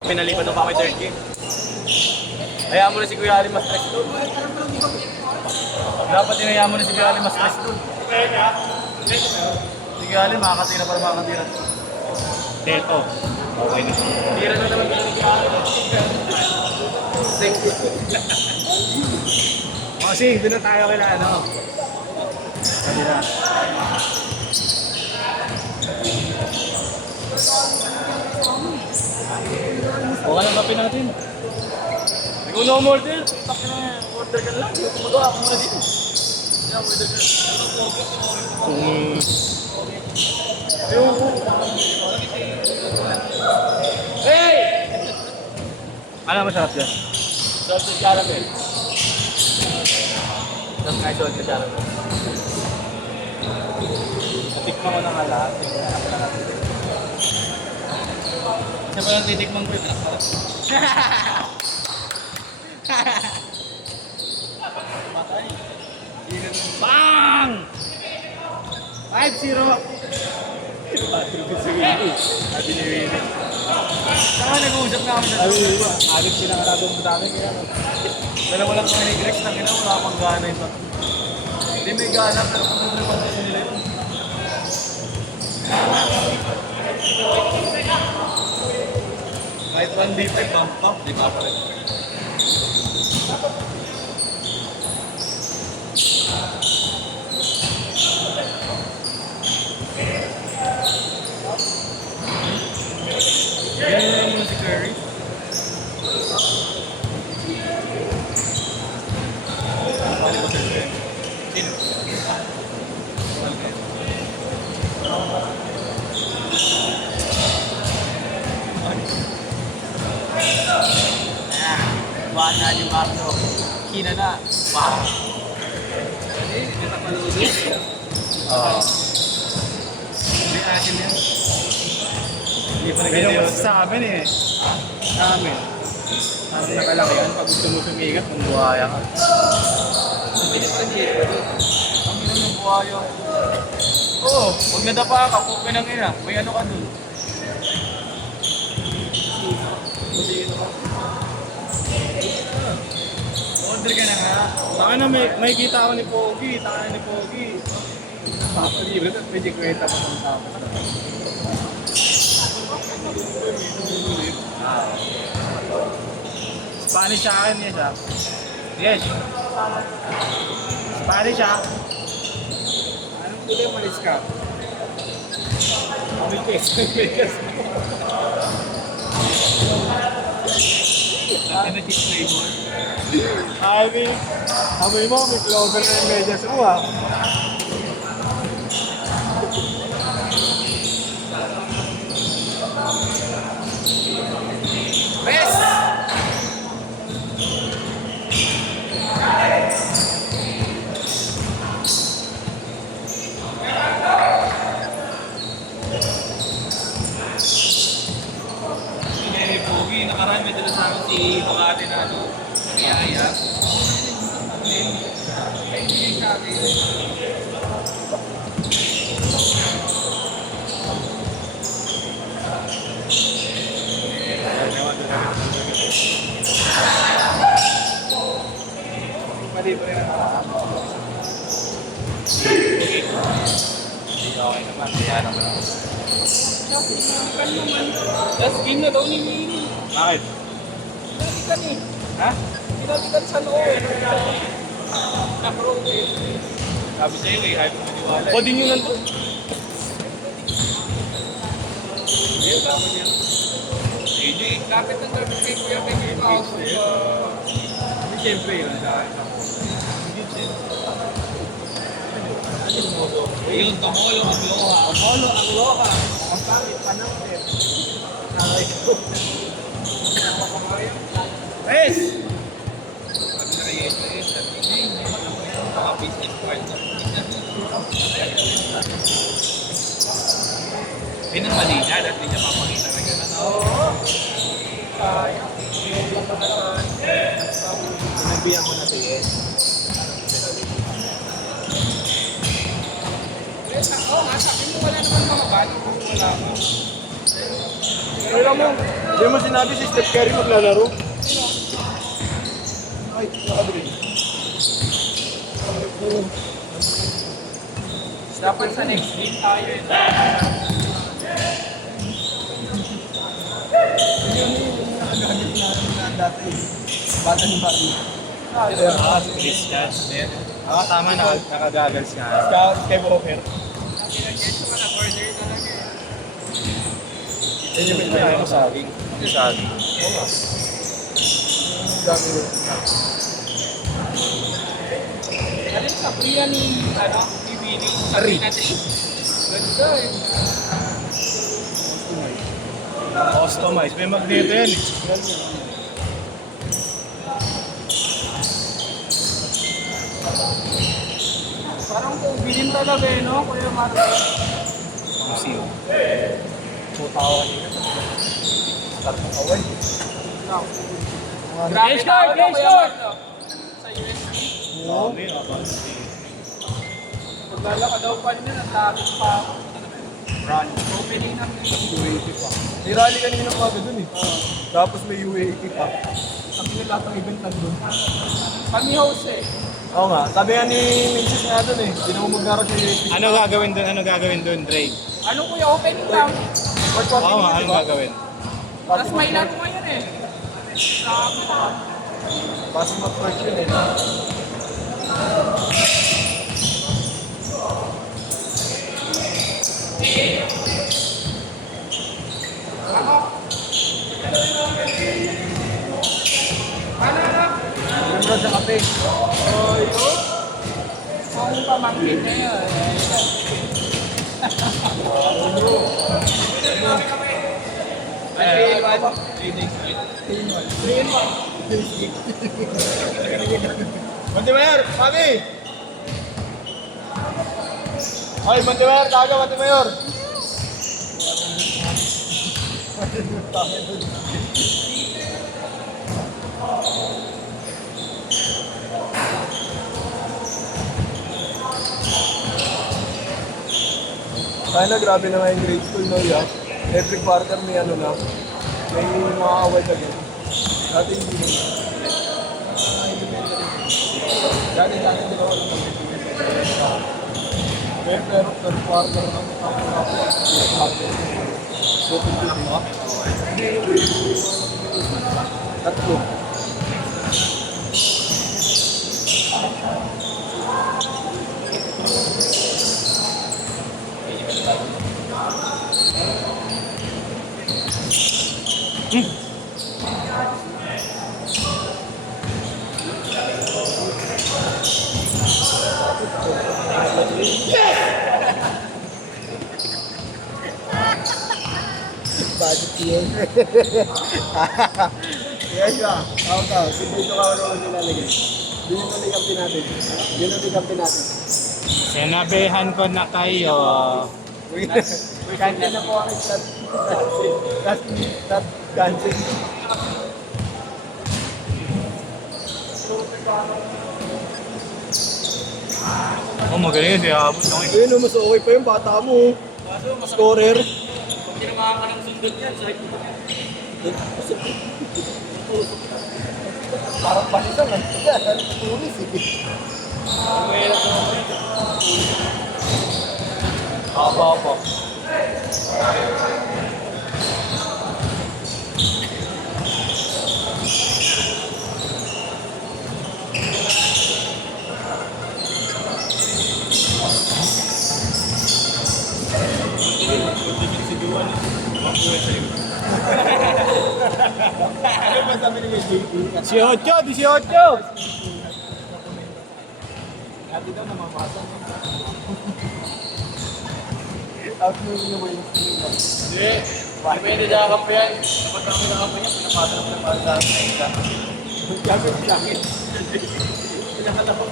Pinalipat na pa kami third game. Hayaan mo na si Kuya Ali mas stress doon. Dapat hinayaan mo na si Kuya Ali mas stress doon. Si Kuya Ali makakatira para makakatira. Teto. Okay na. Tira na naman si Kuya Ali. Kasi doon na tayo kailangan, ano? Sabi na. Okay lang kape natin. Hindi ko na-order. Tapos na order ka na lang. Hindi ko kumagawa. Ako muna dito. Hindi na order ka. Hey! Ano masarap dyan? Salt and caramel. Tapos nga salt and caramel. Natikman ko na nga lahat. Isa pa lang titikman ko yung Bang! 5-0! Sabi ni Winnie. Saka nag-uusap na kami na Alit pinangaragong mo dami kaya. dalawa lang kami ni Grex na ginawa, wala akong gana ito. Hindi may gana, pero kung ano naman kasi nila yun. Kahit 1D5, pump, di ba pa rin? Ganyan yung si Curry. Bali ko sa Curry. Sino? Buwan na ni Marlo. Kina na. Wow. Hindi na palulog. Oo. Hindi akin yan. Hindi pa Pero nag-video. sa amin eh. Sa amin. Ano nakalaki yan? Pag gusto mo sumigat, kung buhaya ka. Hindi pa nag-video. Ang ina ng buhayo. Oo. Huwag nadapa ka. Kung pinangina. May ano ka dun. Order ka na nga. Taka na, may kita ako ni Pogi. Taka na ni Pogi. Papalibre at may kwenta pa ng tao. Spanish sa akin, yes ah. Yes. Spanish ah. Anong tuloy malis ka? May Vegas. Energy flavor. Amoy mo, may clover na yung medyas mo ah. Best! Hindi, Pogi, nakaraan may dala sa akin si Makati na ano, Kiyaya. Ay, hindi sa akin. Mali pa rin ang Okay naman, kaya naman ako. Last game na daw ni Mini. Bakit? Pinalikan eh. Ha? Pinalikan sa loob. Nakro eh. Sabi sa'yo eh, hype mo maniwala eh. Kodin nyo lang to. Ayun lang. Hindi, kapit ng gawin kay Kuya Kay Pao. Hindi siyempre yun. Ayun, Tomolo ang loha. Apollo ang loka. Ang pangit pa natin. Yes! Sabi na kay Yeso eh, sabi niya, hindi mo naman yung business partner. Pinamalinya at hindi niya papakita na gano'n. Oo. Sinabihan ko na si Yes. Oo nga, sabi mo wala naman mga bali kung wala ka. Alam mo, Hindi mo sinabi si Steph Curry maglalaro. Ay, nakadrin. Dapat sa next game tayo eh. Nakagamit na dati. Bata ni Bati. Si Christian. Tama, nakagagals nga. Skywalker. Yan yung medyo Ano saging? Yung saging. Oo nga. Ang dami rin. Ano yung Sabrina ni, ni Winnie? Sabrina 3? Ganda eh. Customize. May magneto yan eh. Parang kung bilhin talaga eh, no? Kuya Marco. Museum. Tao kanina. Tatlong kaway. Grabe Case tao, card, no, case Kuya card! Marco? Sa USB. Dami. Maglalakad daw pa rin yun, ang lapit pa ako. Run. Opening ng UAP pa. May rally kanina umaga dun eh. Tapos may UAP pa. Sabi nila lahat ng event nandun. Kami host eh. Oo nga. Sabi nga ni Minches nga dun eh. Hindi na mo maglaro sa UAP. Ano gagawin doon, Dre? Ano kuya, opening lang. Oo nga, anong gagawin? Tapos may laro ngayon eh. Sabi pa. Passing up first yun eh. Meron sa kape. Ang pamangkin niya yun. Ay, Montemayor, Papi! Ay, Montemayor, taga Montemayor! Sana grabe na nga yung grade school, no, yeah? Every quarter may ano na, may mga away ka din. Dati hindi na. Dati hindi na wala ng pero third quarter na tatlo. Budget yun. Yes ba? Ako ka. Dito ka naman nilalagay. Dito na likampi natin. Dito na likampi natin. Sinabihan ko na kayo. Kanya na po ang start dancing. Oh, magaling yun. Abot na kayo. Ayun, mas okay pa yung bata mo. Scorer. Pag tinamaan ka ng sundot yan, sakit mo yan. Parang palitan lang. Tulis eh. Mahirap naman. Apa. Ano ba sabi ni JP? 18! 18! Dati daw namamasa. Out mo yung naman yung Hindi. Depende sa kampi yan. Dapat kami na kampi yan, pinapasa na pinapasa sa akin. gamit sa akin. Pinakatawa.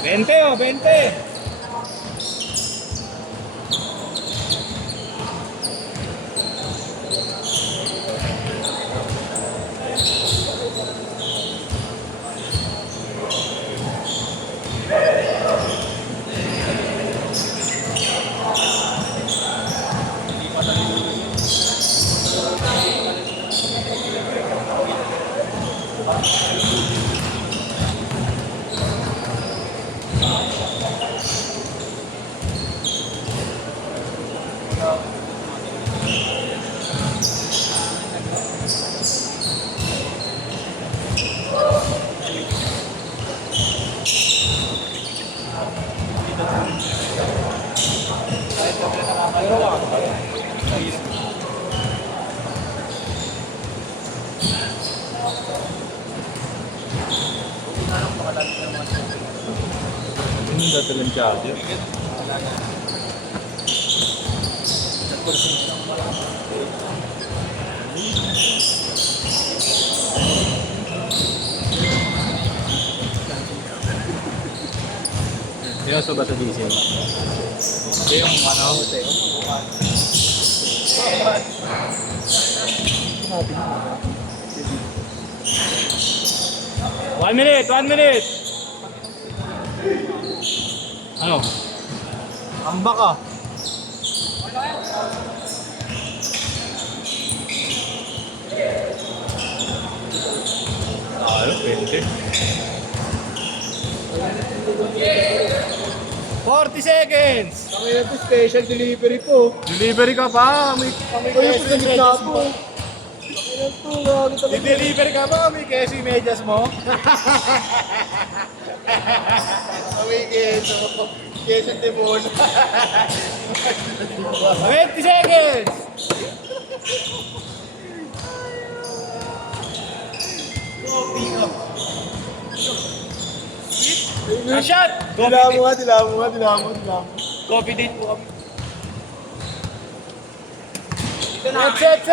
20 oh, 20! Ano yung datalang charger? Seryoso ba sa diesel? Ito yung ano? One minute! Ano? Amba ka. Ano, 20. 40 seconds! Ang ina to, special delivery po. Delivery ka pa! May Ayun, pinagit na po. Ang ina to, grabe talaga. I-deliver ka ba? May kesi medyas mo? Yes, and demon. 20 seconds! Shot! Dila mo nga. Coffee date po kami. Set!